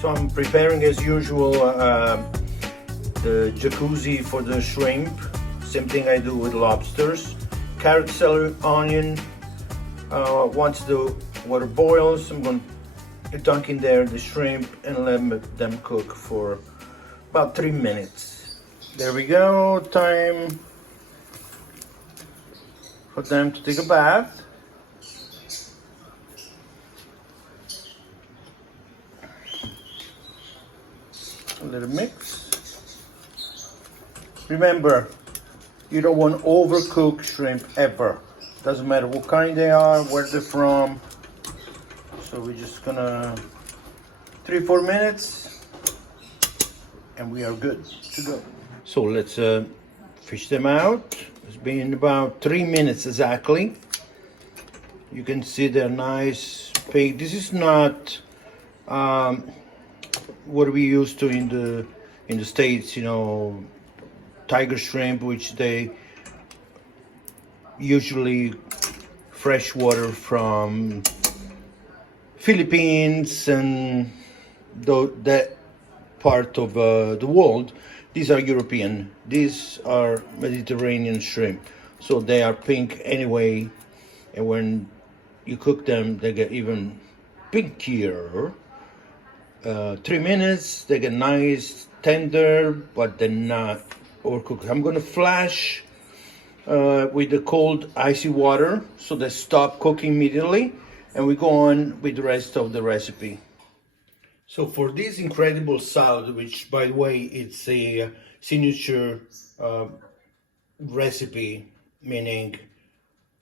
So I'm preparing as usual the jacuzzi for the shrimp. Same thing I do with lobsters. Carrot, celery, onion. Once the water boils, I'm going to dunk in there the shrimp and let them cook for about 3 minutes. There we go. Time for them to take a bath. A little mix. Remember, you don't want overcooked shrimp ever. Doesn't matter what kind they are, where they're from. So we're just gonna 3-4 minutes and we are good to go. So let's fish them out. It's been about 3 minutes exactly. You can see they're nice big. This is not what we used to in the States, you know, tiger shrimp, which they usually freshwater from Philippines and that part of the world. These are European. These are Mediterranean shrimp, so they are pink anyway, and when you cook them they get even pinkier. 3 minutes, they get nice, tender, but they're not overcooked. I'm gonna flash with the cold, icy water so they stop cooking immediately, and we go on with the rest of the recipe. So for this incredible salad, which by the way, it's a signature recipe, meaning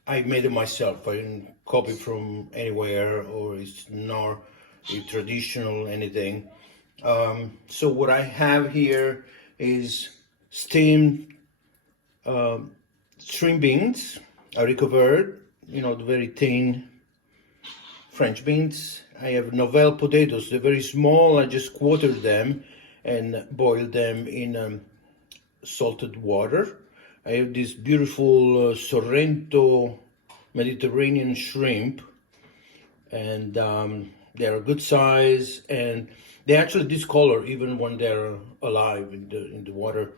I made it myself. I didn't copy from anywhere, or it's not a traditional anything. So what I have here is steamed string beans. I recovered, you know, the very thin French beans. I have Novel potatoes. They're very small. I just quartered them and boiled them in salted water. I have this beautiful Sorrento Mediterranean shrimp, and they're a good size, and they actually discolor even when they're alive in the water.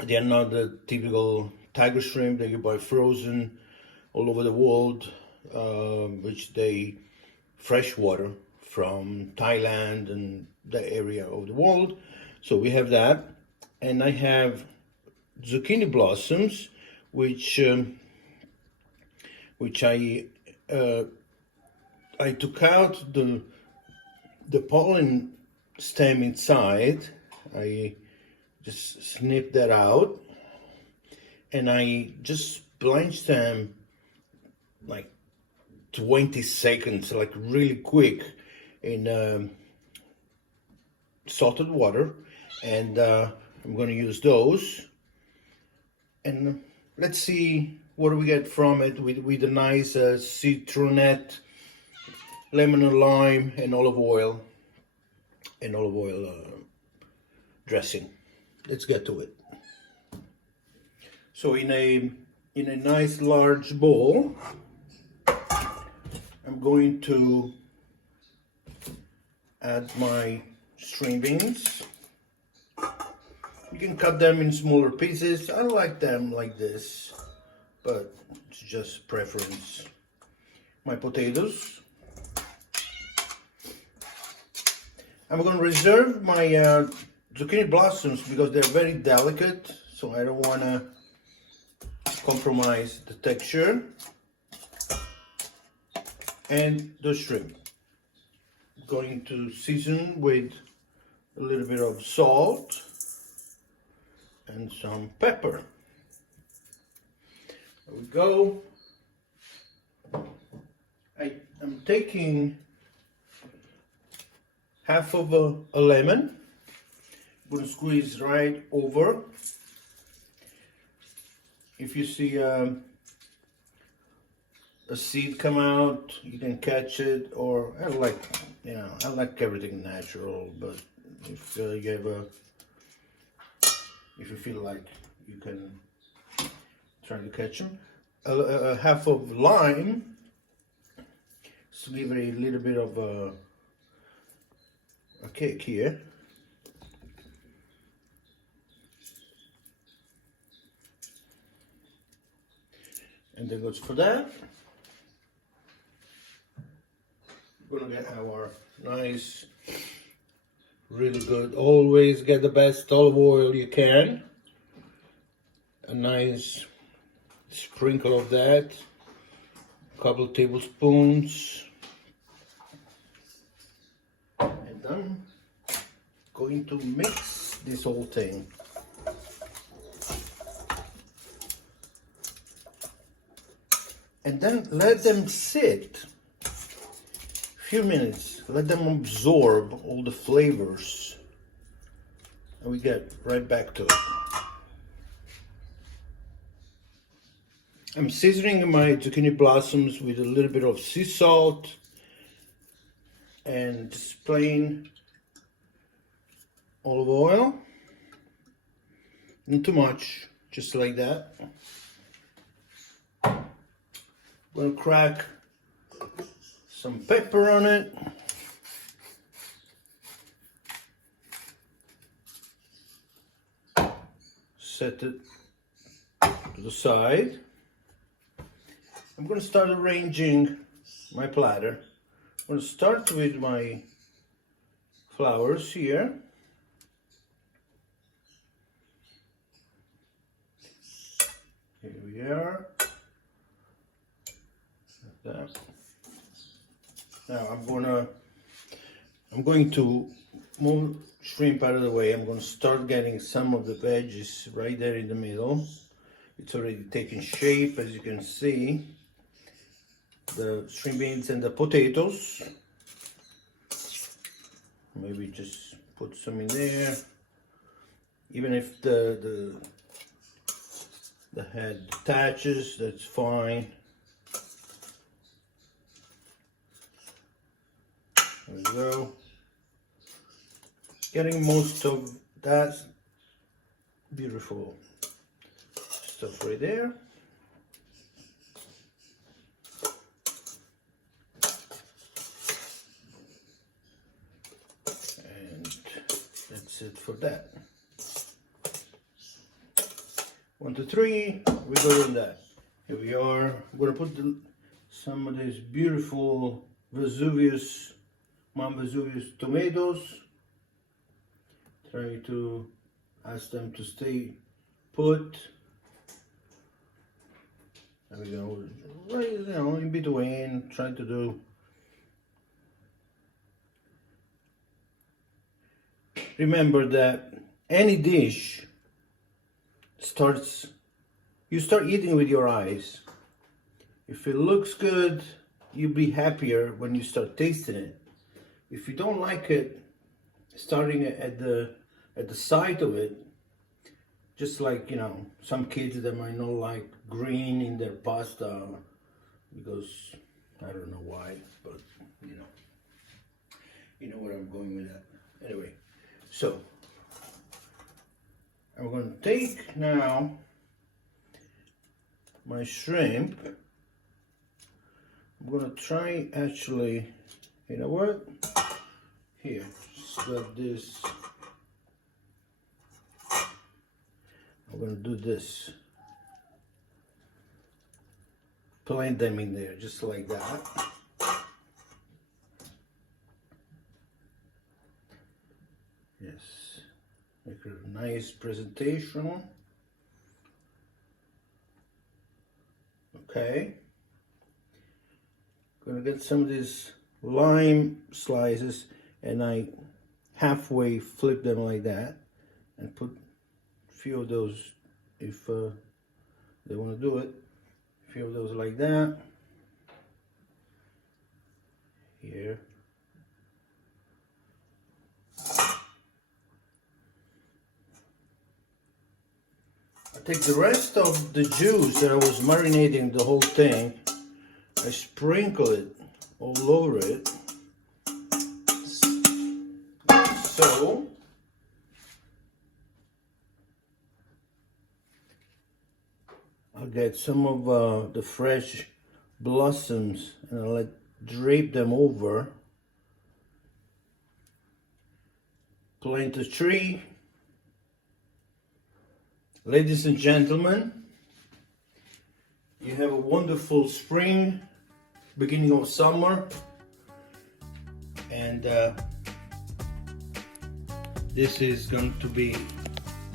They are not the typical tiger shrimp that you buy frozen all over the world, which they freshwater from Thailand and that area of the world. So we have that, and I have zucchini blossoms, which I took out the pollen stem inside. I just snipped that out, and I just blanched them like 20 seconds, like really quick, in salted water, and I'm going to use those, and let's see what do we get from it with a nice citronette, lemon and lime, and olive oil dressing. Let's get to it. So in a nice large bowl, I'm going to add my string beans. You can cut them in smaller pieces. I like them like this, but it's just preference. My potatoes. I'm going to reserve my zucchini blossoms because they're very delicate, so I don't want to compromise the texture. And the shrimp. Going to season with a little bit of salt and some pepper. There we go. I'm taking half of a lemon. I'm going to squeeze right over. If you see a seed come out, you can catch it, or I like everything natural, but if if you feel like you can try to catch them. A half of lime, to give it a little bit of a cake here. And that goes for that. We're gonna get our nice, really good, always get the best olive oil you can. A nice sprinkle of that, a couple of tablespoons. And I'm going to mix this whole thing. And then let them sit a few minutes, let them absorb all the flavors, and we get right back to it. I'm seasoning my zucchini blossoms with a little bit of sea salt and just plain olive oil, not too much, just like that. I'm gonna crack some pepper on it. Set it to the side. I'm gonna start arranging my platter. I'm gonna start with my flowers here. Here we are. That. Now I'm going to move shrimp out of the way. I'm going to start getting some of the veggies right there in the middle. It's already taking shape, as you can see. The string beans and the potatoes. Maybe just put some in there. Even if the head detaches, that's fine. There we go. Getting most of that beautiful stuff right there. And that's it for that. 1, 2, 3, we go on that. Here we are. I'm gonna put some of these beautiful Mount Vesuvius tomatoes. Try to ask them to stay put. There we go. Right, in between. Try to do. Remember that any dish you start eating with your eyes. If it looks good, you'll be happier when you start tasting it. If you don't like it, starting at the sight of it, just like, some kids that might not like green in their pasta because I don't know why, but you know where I'm going with that. Anyway, so I'm going to take now my shrimp. I'm going to try actually, you know what? Here, set this. I'm going to do this. Plant them in there, just like that. Yes, make a nice presentation. Okay. Gonna get some of these lime slices and I halfway flip them like that and put a few of those, if they want to do it, a few of those like that here. I take the rest of the juice that I was marinating the whole thing, I sprinkle it all over it. So I'll get some of the fresh blossoms and I'll drape them over. plant a tree. Ladies and gentlemen, you have a wonderful spring, beginning of summer, and this is going to be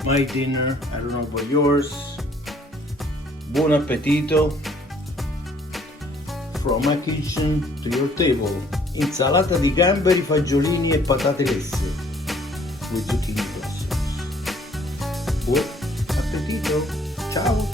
my dinner. I don't know about yours. Buon appetito from my kitchen to your table. Insalata di gamberi, fagiolini e patate lesse with zucchine blossoms. Buon appetito. Ciao.